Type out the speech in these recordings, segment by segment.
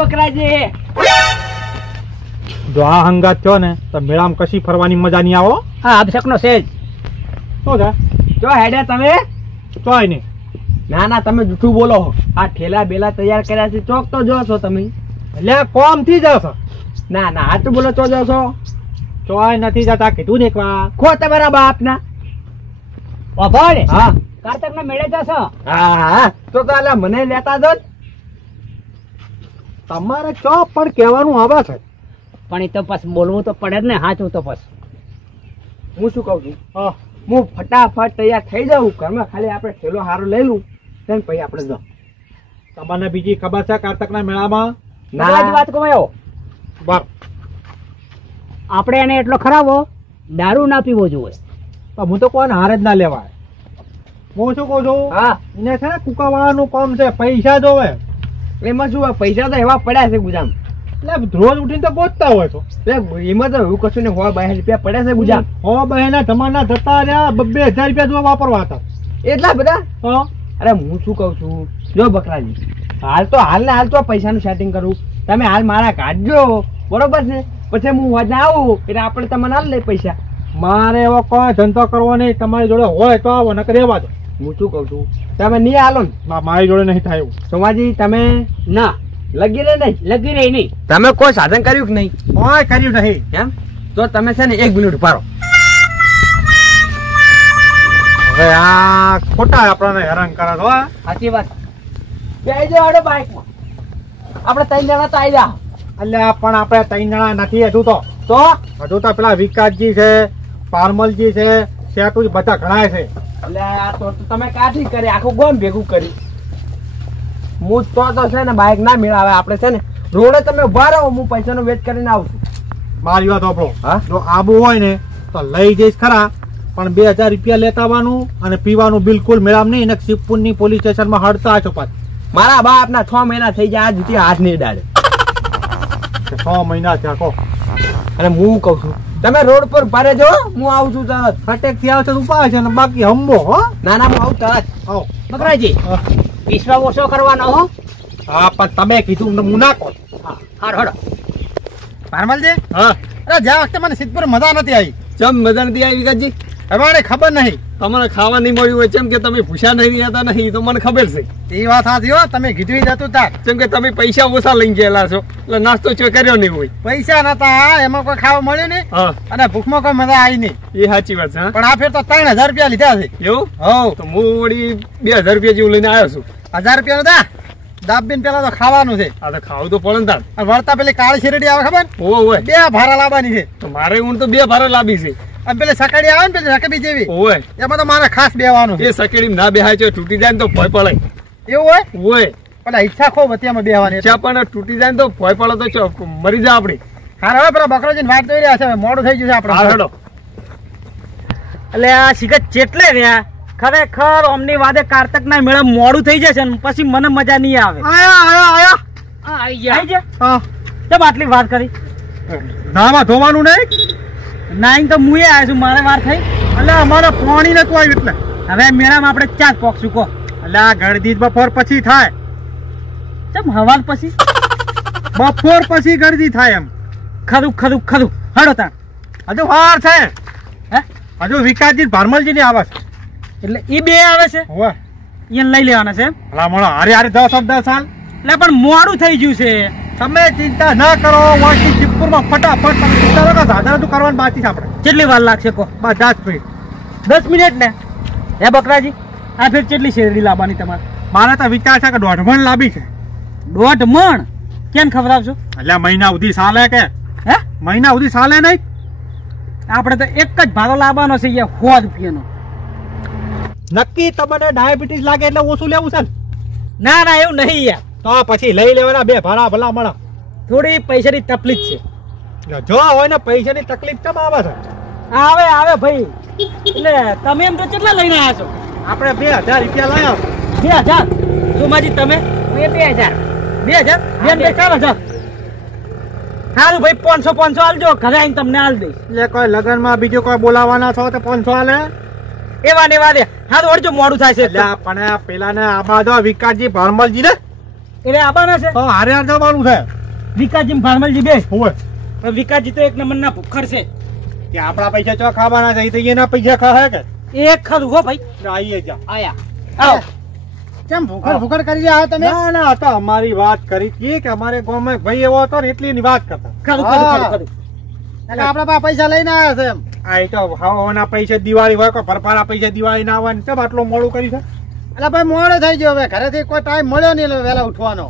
બકરાજી જો આ હંગાત છો ને તો મેળામાં કશી ફરવાની મજા નહીં આવો. હા અભિષેકનો સેજ શું છે? જો હેડે તમે ચોય નહીં. ના ના તમે જૂઠું બોલો. આ ઠેલા બેલા તૈયાર કર્યા છે ચોક તો જો છો તમે. એટલે કોમ થી જશો? ના ના હાથ બોલો તો જો છો. ચોય નથી જતા કીધું ને એક વાર. ખો તમારા બાપ ના. હા કાર્તક ના મેળે જશો. હા તો અલા મને લેતા દો. તમારે ચો પણ કહેવાનું આવે છે. પણ એ તો પછી બોલવું તો પડે જ ને. હાચું તો પછી હું શું કઉ છું, હું ફટાફટ તૈયાર થઈ જાઉં. ઘરમાં ખાલી આપણે ઠેલો હારો લઈ લઉં પછી આપણે જાઉં. તમને બીજી ખબર છે કાર્તક ના મેળામાં? ના વાત કમાયો બર આપણે એને એટલો ખરાબો દારૂ ના પીવો જોઈએ. હું તો કોઈને હાર જ ના લેવાય. હું શું કઉ છું, હા એને છે ને કુકાવાળાનું કામ છે, પૈસા જોવે. એમાં શું પૈસા તો એવા પડ્યા છે ગુજામ. એટલે રોજ ઉઠીને તો ગોતતા હોય તો એમાં તો એવું કશું ને ₹2,000 પડ્યા છે ગુજામ. બહેના જમાના જતા રહ્યા 2,000 રૂપિયા જોવા વાપરવા હતા. એટલા બધા? અરે હું શું કઉ છું, જો બકરાજી હાલ તો પૈસાનું સેટિંગ કરું. તમે હાલ મારા કાઢજો બરોબર છે, પછી હું હોજ આવું એટલે આપણે તમને હાલ લે પૈસા. મારે એવો કોઈ ધંધો કરવો નહીં. તમારી જોડે હોય તો આવો, નકર રહેવા દો. હું શું કઉ છું, તમે નહીં હાલો ને. મારી જોડે નહીં થાય એવું. સોમાજી તમે ના લગી રહે નહીં. તમે કોઈ સાધન કર્યું કે નહીં? કોઈ કર્યું નહીં. એમ તો તમે છે ને 1 મિનિટ ઉભા રહો. હવે આ ખોટા આપણને હેરાન કરે છો. સાચી વાત. બેજો આડો બાઈકમાં. આપણે 3 જણા તો આવી જા. એટલે પણ આપણે 3 જણા નથી. હજુ તો પેલા વિકાસજી છે, પારમલજી છે, સેતુજી બધા ઘણા છે. એટલે આ તો તમે કાઠી કરી આખું ગોમ ભેગું કરી. હું તો છે ને બાઈક ના મેળાવે. આપણે છે ને રોડે તમે ઉભા રહો, હું પૈસાનો વેચ કરીને આવું છું. મારી વાત સાંભળો. હા જો આબુ હોય ને તો લઈ જઈશ ખરા, પણ 2,000 રૂપિયા લેતા આવવાનું અને પીવાનું બિલકુલ મેળામ નહીં. ને શિવપુર ની પોલીસ સ્ટેશન માં હડતા છો પાછું. મારા બાપ ના 6 મહિના થઈ ગયા, આજ સુધી હાથ નહીં ડાળે. 6 મહિના થયા કહો. અને હું કઉ છું તમે રોડ પર ભારે જો, હું આવું છું તરત. ફટેક થી આવશે ઉપાય છે ને બાકી હંબો. હો ના ના હું આવું તરત. આવો બકરાજી વિશ્વાસ ઓછો કરવાનો હો. હા પણ તમે કીધું હું ના કહો. હા હારો. પારમલજી, હા અરે જ્યાં વખતે મને સિદ્ધપુર મજા નથી આવી. ચમ મજા નથી આવી વિકાસજી? અમારે ખબર નહીં. તમને ખાવા નહીં મળ્યું હોય ચમ કે તમે ભૂસા નહીં રહેતા નહીં, તો મને ખબર છે. એ વાત સાચી હો. તમે કીધું જતું તાર. જેમ કે તમે પૈસા ઓછા લઈને ગયેલા છો એટલે નાસ્તો કર્યો નહીં હોય. પૈસા નતા, એમાં કોઈ ખાવા મળ્યું નહીં અને ભૂખમાં કોઈ મજા આવી નહીં. એ સાચી વાત છે. પણ આ ફેર તો 3,000 રૂપિયા લીધા છે. એવું? હો તો હું વળી 2,000 રૂપિયા જેવું લઈને આવ્યો છું. 1,000 રૂપિયા નતા. દાબીન પેલા તો ખાવાનું છે. આ તો ખાવું તો પડે ને તાર. વળતા પેલી કાળી શેરડી આવે ખબર? ઓય 2 ભારા લાવવાની છે. તો મારે હું તો 2 ભારે લાવી છે. અને પેલી સકડી આવે ને પેલી રકબી જેવી, ઓય એમાં તો મારે ખાસ બેવાનું. એ સકેડી ના બેહાય છે, તૂટી જાય ને તો ભય પડે. એવું હોય? ઓય પેલા ઈચ્છા ખો બતિયામાં બેવાની. ઈચ્છા પણ તૂટી જાય ને તો ભય પડે તો મરી જાય આપડી. હા હવે પેલા બકરોજીને વાત જોઈ રહ્યા છે. મોડું થઈ ગયું છે આપણે. હેડો. એટલે આ શિખર ચેટલે રહ્યા ખરેખર અમની વાદે કાર્તક ના મેળા મોડું થઈ જશે ને પછી મને મજા નહીં આવે. આવી ગયા કેમ આટલી વાત કરી? નામાં ધોવાનું નહીં. નાઈન તો મુએ આવ્યો છું, મારે વાર થઈ. એટલે અમારે પાણી નતું આવ્યું એટલે. હવે મેળામાં આપણે ચા જ પોકશું કહો. એટલે આ ગળદી બપોર પછી થાય. ચમ હવાલ પછી? બપોર પછી ગળદી થાય એમ. ખરું હડો તાણ. હજુ વાર છે. હે હજુ વિકાસજી ભારમલજી ની આવે છે. એટલે ઈ 2 આવે છે, હોવે એને લઈ લેવાના છે એમ? ભલા મળો હારે 10 શબ્દ સાલ. એટલે પણ મોડું થઈ ગયું છે. તમે ચિંતા ના કરો. વાંચી શિવપુરમાં ફટાફટ તમે ચિંતા કરો. સાધન તું કરવાનું બાકી છે આપણે. કેટલી વાર લાગશે કહો? બસ 10 મિનિટ. 10 મિનિટ ને? હે બકરાજી આ ફેર કેટલી શેરડી લાવવાની તમારે? મારે તો વિચાર છે કે 1.5 મણ લાવી છે. 1.5 મણ કેમ ખવડાવશો? એટલે મહિના સુધી ચાલે કે? હે મહિના સુધી ચાલે નહીં. આપણે તો એક જ ભારો લાવવાનો છે ₹100 રૂપિયાનો. નક્કી તમને ડાયાબિટીસ લાગે એટલે ઓછું લેવું છે? ના ના એવું નહીં યાર. તો પછી લઈ લેવાના 2 ભારા ભલા મળે. થોડી પૈસાની તકલીફ છે. જો હોય ને પૈસાની તકલીફ કેમ આવે છે? આવે ભાઈ. એટલે તમે એમ તો કેટલા લઈને આવ્યા છો? આપણે 2,000 રૂપિયા લાયા. 2,000? સોમાજી તમે? 2,000. 2,000? 4,000. સારું ભાઈ 500 આલજો, ઘરે આવીને તમને આલ દઈશ. એટલે કોઈ લગનમાં બીજું કોઈ બોલાવાના છો તો 500 આલે. એવા ને સારું અડજો મોડું થાય છે. એટલે પણ પેલા ને આબા દો વિકાસજી ભારમલજી ને એટલે આવવાના છે તો હારે હાર જવાનું છે. વિકાસજી ફાર્મલજી બે હોય પણ વિકાસજી તો એક નંબરના ભૂખર છે કે આપણા પૈસા ચો ખાવાના છે, ઈ તો એના પૈસા ખાય કે એક ખરું હો ભાઈ. આઈએ જા. આયા આવો. કેમ ભૂખડ કરી રહ્યા તમે? ના ના, આ તો અમારી વાત કરી હતી કે અમારે ગામમાં એક ભાઈ એવો હતો ને એટલી ની વાત કરતા. ખરું ખરું ખરું ખરું. એટલે આપણા પાસે પૈસા લઈને આવ્યા છે એમ. આ એ તો હવાના પૈસા દિવાળી હોય, કોઈ ભરપારા પૈસા દિવાળી ના આવે ને કેમ આટલું મોડું કરી છે? એટલે ભાઈ મોડો થઈ ગયો, હવે ઘરેથી કોઈ ટાઈમ મળ્યો નહીં વહેલા ઉઠવાનો.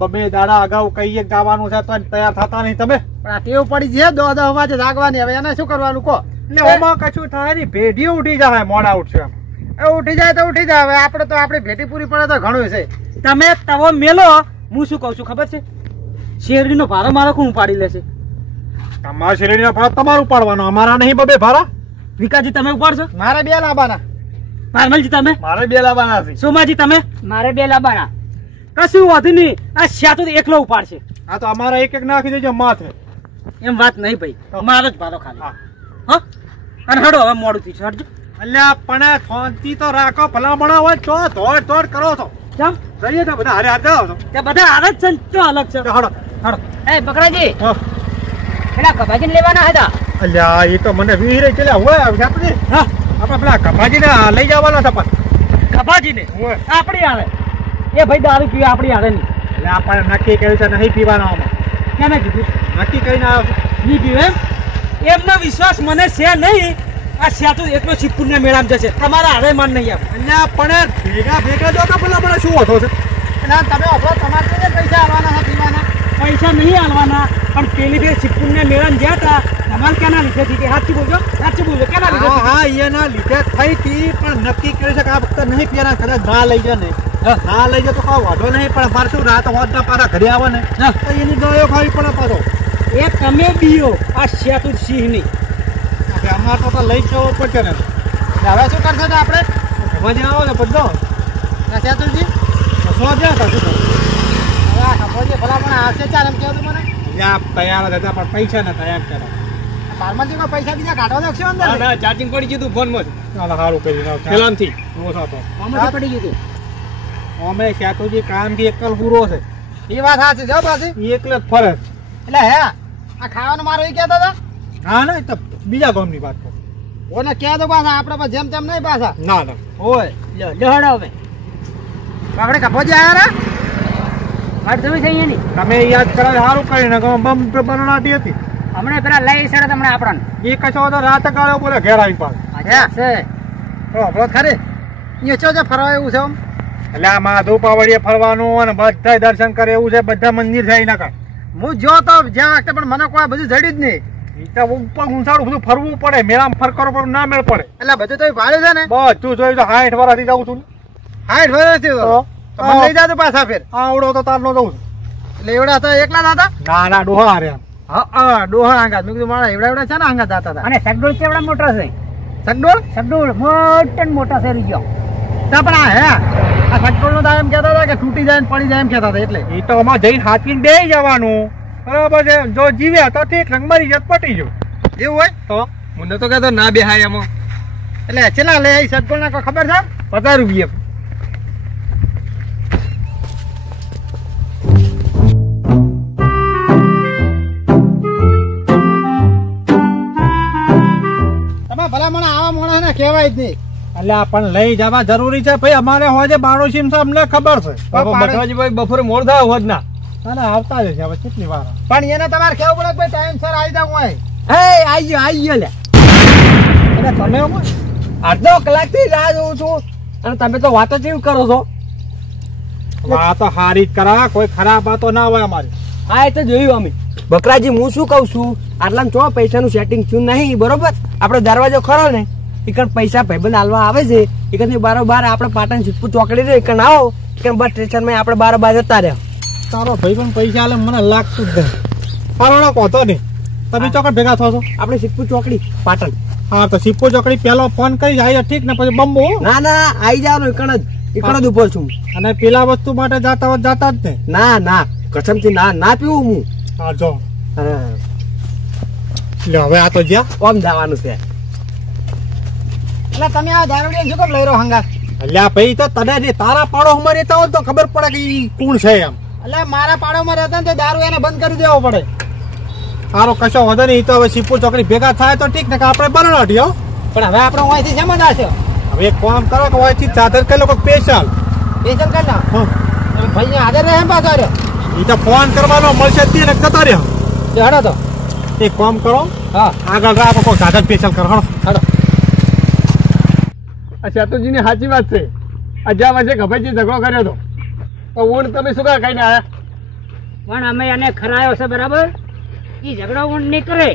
બબે દાડા અગાઉ કહીએ જવાનું છે તો તૈયાર થતા નહીં તમે. પણ આ ટેવ પડી છે 10 વાગે જાગવાની, હવે એને શું કરવાનું કહો? એટલે ઓમાં કશું થાય નહીં, ભેઢી ઉઠી જાય મોડા ઉઠશે એમ. ઉઠી જાય તો ઉઠી જાય, હવે આપણે તો આપણી ભેટી પૂરી પડે તો ઘણું છે. તમે તવો મેલો, હું શું કહું છું ખબર છે? શેરડીનો ભારો મારો કોણ પાડી લેશે? તમારા શેરડીનો ભારો તમારું પાડવાનો, અમારા નહીં બબે ભારા. વિકાસજી તમે ઉપાડશો? મારે 2 લાવવાના. ફાર્મલજી તમે? મારે 2 લાવવાના છે. સોમાજી તમે? મારે 2 લાવવાના. કશું વાંધો નહીં, આ શ્યાતો તો એકલો ઉપાડશે. હા તો અમારા એક નાખી દેજો માથે. એમ વાત નહીં ભાઈ, મારો જ ભારો ખાલી. હા અને હડો હવે મોડું થયું છે, હટજો. અલ્યા પણ શાંતિ તો રાખો, ભલામણા હોય ચો ધોડ ધોડ કરો છો. કેમ જઈએ તો બધા હારે હાથ જાઓ છો. તે બધા હાર જ છે ને, ચો અલગ છે. હડો હડો. એ બકરાજી હા. પેલા કબાજીને લેવાના હતા. અલ્યા એ તો મને વીરે ચલ્યા હોય આપણે. હા આપણે પેલા કપાજીને લઈ જવાના હતા પણ. કબાજીને હોય આપણી આવે એ ભાઈ દારૂ પીવે આપણી આવે નહીં. એટલે આપણે નક્કી કર્યું છે નહીં પીવાના આમાં. કેમે કીધું નક્કી કરીને આવ્યો નહીં પીવે એમ? એમનો વિશ્વાસ મને છે નહીં. આ શ્યાતો એકલો છીપુરના મેળામાં જશે, તમારા હારે માન નહીં આવે. અલ્યા પણ ભેગા ભેગા જો કે ભલામણા શું હતો છે? ના તમે હતો તમારે પૈસા આવવાના હતા પીવાના. પૈસા નહીં આલવાના, પણ પેલી બે છીપુરના મેળામાં ગયા હતા, તમારે ક્યાંના લીધે હતી? સાચું બોલજો, સાચું બોલજો, ક્યાંના લીધે? હા એના લીધે થઈ હતી, પણ નક્કી કર્યું છે કે આ વખતે નહીં પીવાના. કદાચ ના લઈ જાય ને ના લઈ જાય તો કોઈ વાંધો નહીં, પણ મારે શું રાત હોતના પાછા ઘરે આવે ને તો એની દવાઓ ખાવી પડે પાછો. એ તમે બીઓ આ શ્યાતું સિંહ નહીં. અમારે તો લઈ જવો પડશે ને. હવે શું કરશે ને આપણે? મજા આવો ને બધો સેતુજી શું તૈયાર જ હતા પણ પૈસા ને તૈયાર કર્યા. પાર્મલજીમાં પૈસા બીજા કાઢવાના છે અંદર? ના ચાર્જિંગ પડી ગયું તું ફોનમાં. ચાલો સારું કરી દો પેલામથી ઓછો તો આમાંથી પડી ગયું હતું. અમે સેતુજી કામ થી એકલ પૂરો છે. એ વાત સાચી છે પાછી, એકલ જ ફરે. એટલે હે આ ખાવાનું મારું એ કહેતા હતા? હા ના તો બીજા ગામની વાત કરો. ઓને કહે દો પાછા, આપણે પણ જેમ તેમ નહીં પાછા. ના ના હોય લહડો હવે આપણે કપોજી આવ્યા રા વાત જોઈ છે અહીંયાની. તમે યાદ કરાવે સારું કરીને બમ બનાટી હતી હમણાં પેલા લઈ સડે તમને આપણને એ કશો તો રાત કાળો બોલે ઘેર આવી પાછ છે ખરે એ ચો ફરવા એવું છે આમ. એટલે આ માધુ પાવડીએ ફરવાનું અને બધા દર્શન કરે એવું છે, બધા મંદિર છે એના કારણે. હું જો તો જ્યાં વખતે પણ મને કોઈ બધું જડ્યું જ નહીં. ઉપર ઊંચાડું બધું ફરવું પડે, મેળામાં ફરકરો પર ના મેળ પડે. એટલે બધું તો ભાડે છે ને બધું જોયું તો 60 વર્ષથી જાઉં છું. 60 વર્ષથી લઈ જાતો પાછા ફેર આવડો તો તાર નો જઉં છું. એટલે એવડા હતા એકલા હતા? ના ના ડોહા હારે. હા ડોહા આંગા મેં કીધું મારા એવડા છે ને આંગા દાતા હતા. અને સગડોળ કેવડા મોટા છે? સગડોળ સગડોળ મોટા ને મોટા છે રીજો. તો પણ આ હે આ સગડોળ નું એમ કહેતા હતા કે તૂટી જાય ને પડી જાય એમ કહેતા હતા. એટલે એ તો અમારે જઈને હાથીને બે જવાનું બરાબર છે. જો જીવ્યા તો ઠીક, મરી જાય પટી ગયું. એવું હોય તો મને તો કહેતો ના બેહાય એમાં. એટલે ચેલા લે સગડોળ ના કોઈ ખબર છે? 50 રૂપિયા. ભલામણ આવા મોણા ને કહેવાય જ નહીં. એટલે પણ લઈ જવા જરૂરી છે ભાઈ. અમારે હોજે બારોશીમ છે, અમને ખબર છે. બકરાજીભાઈ બપોરે મોડ થાય હોજ ના આવતા જ છે હવે કેટલી વાર. પણ એને તમારે કેવું પડે ભાઈ ટાઈમ સર આવી જાવ હોય. આઈ ગયો લે. અને તમે અડધો કલાક થી રાહ જોઉં છું અને તમે તો વાતો કેવી કરો છો? વાતો હારી જ કરા, કોઈ ખરાબ વાતો ના હોય અમારી. હા એ તો જોયું અમે. બકરાજી હું શું કઉ છું, આટલા ચો પૈસાનું સેટિંગ થયું નહીં બરોબર. આપડે દરવાજો ખરો ને એકણ પૈસા ભાઈબંધ હાલવા આવે છે, એકણ બારોબાર આપડે પાટણ સિદ્ધપુર ચોકડી રે એકણ આવો એકણ બસ સ્ટેશન માં આપડે બારોબાર જતા રહ્યા. તારો ભાઈ પણ પૈસા હાલે મને લાગતું જ નહીં. પરોણો કહતો નહીં. તમે ચોકડ ભેગા થશો? આપડે સિદ્ધપુર ચોકડી પાટણ. હા તો સિદ્ધપુર ચોકડી પેલો ફોન કરી જાય ઠીક ને પછી બમ્બો. ના ના આવી જવાનું એકણ જ ઉપર છું. અને પેલા વસ્તુ માટે જાતા જ ને? ના ના કસમ થી ના પીવું હું. હા જો હવે આ તો જ્યાં ઓમ જવાનું છે. એટલે તમે આ દારૂડિયા શું કેમ લઈ રહ્યો હંગા? અલ્યા ભાઈ તો તને જે તારા પાડો માં રહેતા હોય તો ખબર પડે કે ઈ કોણ છે એમ. એટલે મારા પાડોમાં રહેતા ને તો દારૂ એને બંધ કરી દેવો પડે. તારો કશો વધે નહીં તો હવે શિવપુર ચોકડી ભેગા થાય તો ઠીક ને કે આપણે બરણાટી હો. પણ હવે આપણે અહીંથી શેમાં જશે? હવે એક કામ કરો કે અહીંથી ચાદર કરી લો સ્પેશિયલ. સ્પેશિયલ કરી નાખ. ભાઈ હાજર રહે એમ પાછો રહ્યો. ઈ તો ફોન કરવાનો મળશે તે ને જતો રહ્યો. હડો તો એક કામ કરો, હા આગળ રાખો કોઈ સાધન સ્પેશિયલ કરો. હડો. આ સેતુજી ની સાચી વાત છે. અજા વચ્ચે ગભાઈજી ઝઘડો કર્યો હતો તો ઊંડ તમે શું કઈ ને આયા? પણ અમે એને ખરાયો છે બરાબર. ઈ ઝઘડો ઊંડ નહીં કરે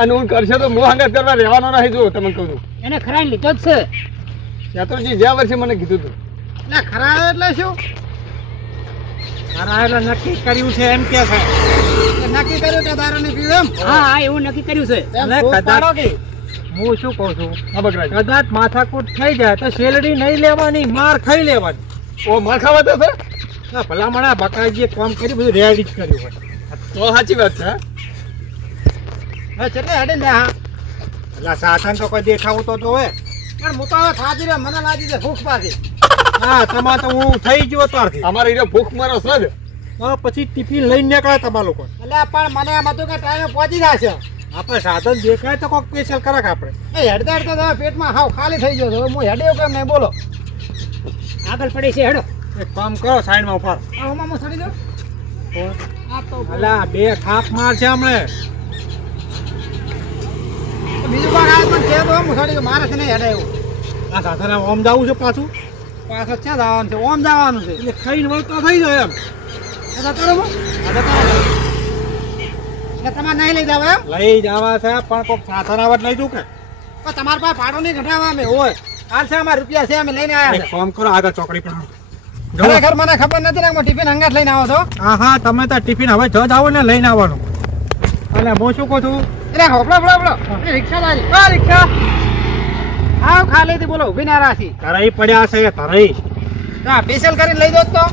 અને ઊંડ કરશે તો મોહાંગત કરવા રહેવાનો નહીં. જો તમને કહું છું એને ખરાઈ લીધો જ છે. સેતુજી જ્યાં વર્ષે મને કીધું હતું. એટલે ખરાયો એટલે શું? ખરાયેલો નક્કી કર્યું છે એમ કે છે. નક્કી કર્યું કે દારૂ નહીં પીવું એમ? હા હા એવું નક્કી કર્યું છે. એટલે કદાચ હું શું કહું છું, હા બકરાજી. કદાચ માથાકૂટ થઈ જાય તો શેલડી નહીં લેવાની, માર ખાઈ લેવાની. ઓ માર ખાવા તો છે ના ભલામણા બકરાજીએ કામ કર્યું બધું રેડી જ કર્યું હોય. તો સાચી વાત છે. હા ચલે હડે ને હા. એટલે સાધન તો કોઈ દેખાવું તો હોય. પણ હું તો હવે થાજી રહ્યો. મને લાગી છે ભૂખ પાછી. હા તમારે તો હું થઈ ગયો ત્યારથી. અમારે એને ભૂખ મારો છે જ. તો પછી ટિફિન લઈને નીકળે તમારા લોકો. એટલે પણ મને એમ હતું કે ટાઈમે પહોંચી જશે. આપણે સાધન દેખાય તો કોઈક સ્પેશિયલ કરે કે આપણે. એ હેડતા હેડતા તો પેટમાં હાવ ખાલી થઈ ગયો છે. હવે હું હેડે કેમ નહીં બોલો. આગળ પડી છે હેડો. એક કામ કરો સાઈડમાં ઉભા. આ હું સડી દઉં. આ તો અલા બે ખાપ માર છે હમણે. બીજું પણ આ પણ કે તો હું સડી દઉં. મારે છે નહીં હેડે એવું. આ સાધન ઓમ જવું છે પાછું. પાછળ ક્યાં જવાનું છે? ઓમ જવાનું છે. એટલે ખાઈને વળતો થઈ જાય એમ. એટલે તમારે નહીં લઈ જાવ એમ? લઈ જવા છે પણ કોઈક સાધન આવત લઈ જવું કે. પણ તમારા પાસે ભાડું નહીં ઘટાડવા અમે હોય. હાલ છે અમારા રૂપિયા છે અમે લઈને એક આવ્યા છે. કામ કરો આગળ ચોકડી પર. ખરેખર મને ખબર નથી ને ટિફિન અંગાત લઈને આવો છો. હા હા તમે તો ટિફિન હવે જ આવો ને લઈને આવવાનું. અને હું શું કહું છું, એટલે હોપડો રિક્ષા લાવી. હા રિક્ષા આવ ખાલી થી બોલો ઉભી ના રાખી. તરાઈ પડ્યા છે તરાઈ. હા સ્પેશિયલ કરીને લઈ દો તો.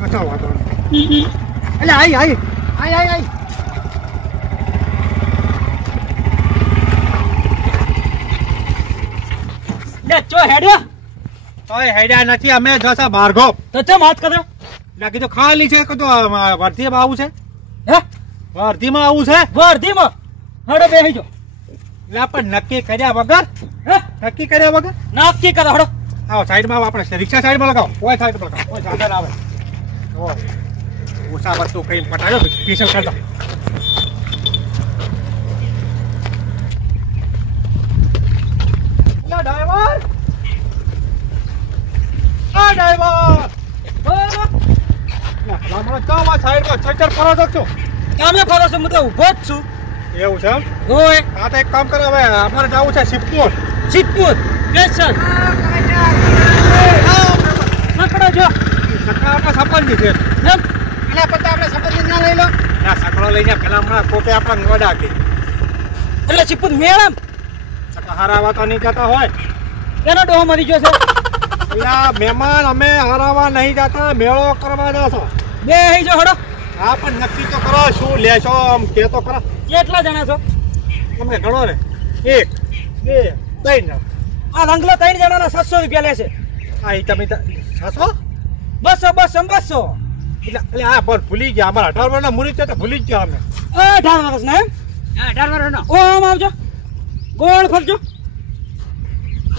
કશો વાંધો નહીં. એટલે આઈ આઈ આઈ આઈ આઈ લે ચો હેડ્યો તોય હેડ્યા નથી અમે જશા બારગો. તો ચમ હાથ કર્યો. એટલે કીધું ખાલી છે કીધું વર્ધીમાં આવું છે. હે વર્ધીમાં આવું છે. વર્ધીમાં હડો બેહી જો. એટલે પણ નક્કી કર્યા વગર. હે નક્કી કર્યા વગર નક્કી કરો હડો. આવો સાઈડમાં આપણે રિક્ષા સાઈડમાં લગાવો. કોઈ સાઈડમાં લગાવો. કોઈ સાધન આવે. ઓછા વસ્તુ કઈ પટાયો સ્પેશિયલ કરતો. ડ્રાઈવર ડ્રાઈવર સાઈડમાં ચક્કર ફરો છો. તમે ફરો છો? હું તો ઊભો જ છું. એવું છે એમ? હોય હા તો એક કામ કરો હવે અમારે જવું છે શિવપુર. સિદ્ધપુર સ્પેશિયલ નકડો જો સકડા આપણા સંબંધી છે. એમ એટલે પછી આપણે સંબંધી ના લઈ લો. ના સકડો લઈને પેલા હમણાં કોકે આપણા ગોડા કે એટલે સિદ્ધપુર મેળમ સકડા હારાવા તો નહીં જતા હોય. એનો ડોહો મરી ગયો છે. પેલા મહેમાન અમે હારાવા નહીં જતા, મેળો કરવા જશો. બેહી જો હડો. હા પણ નક્કી તો કરો શું લેશો આમ કે તો કરો. કેટલા જણા છો? તમે ગણો ને 1 2 3 આ રંગલો 3 જણાના 700 રૂપિયા લેશે. હા એ તમે 700 200 એટલે હા પણ ભૂલી ગયા. અમારા 18 વર્ષના મુરીદ છે તો ભૂલી જ ગયા અમે. 18 વર્ષ ના એમ? હા 18 વર્ષનો. ઓમ આવજો ગોળ ફરજો.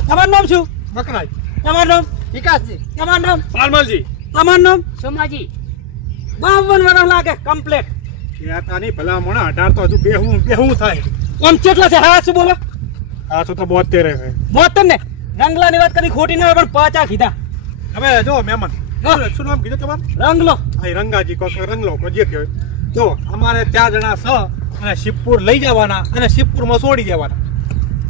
તમારું નામ શું? બકરાજ. તમારું નામ? વિકાસજી. તમારું નામ? પાલમલજી. તમારું નામ? સોમાજી. 52 વર્ષ લાગે કમ્પ્લીટ. કહેતા નહીં ભલા મને 18 તો હજુ બેહું થાય. આમ કેટલા છે? હા શું બોલો? આ તો 72 છે. 72 ને રંગલાની વાત કરી ખોટી ના પણ 50 કીધા. હવે જો મહેમાન શું નામ કીધું તમારું? રંગલો. હા રંગાજી કોક રંગલો કોઈ જે કહેવાય. જો અમારે 4 જણા છે અને શિવપુર લઈ જવાના અને શિવપુરમાં છોડી દેવાના.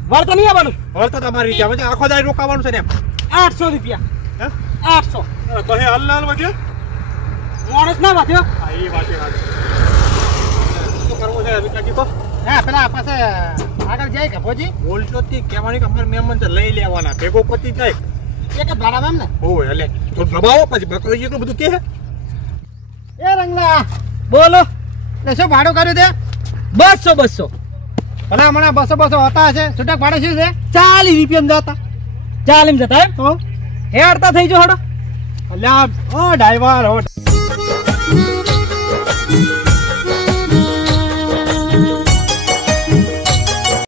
વળતો નહીં આવવાનું. વળતો તમારી રીતે હવે આખો દાડી રોકાવાનું છે ને એમ. 800 રૂપિયા. હે 800 તો હે હલ વધ્યો. માણસ ના વધ્યો. હા એ વાત શું કરવું છે વિકાસજી તો? હા પેલા પાસે આગળ જાય કે ભોજી બોલતો જ કહેવાની કે અમારે મહેમાન તો લઈ લેવાના ભેગો પતી જાય. એક જ ભાડા એમ ને? ઓય એટલે તો દબાવો પછી બકરી એટલું બધું કે એ રંગલા બોલો. એટલે શું ભાડું કર્યું તે? 200 ભલા મને 200 હતા છે. છૂટક ભાડે શું છે? 40 રૂપિયા જતા. 40 જતા એમ? હે અડતા થઈ જો હડો અલ્યા ઓ ડ્રાઈવર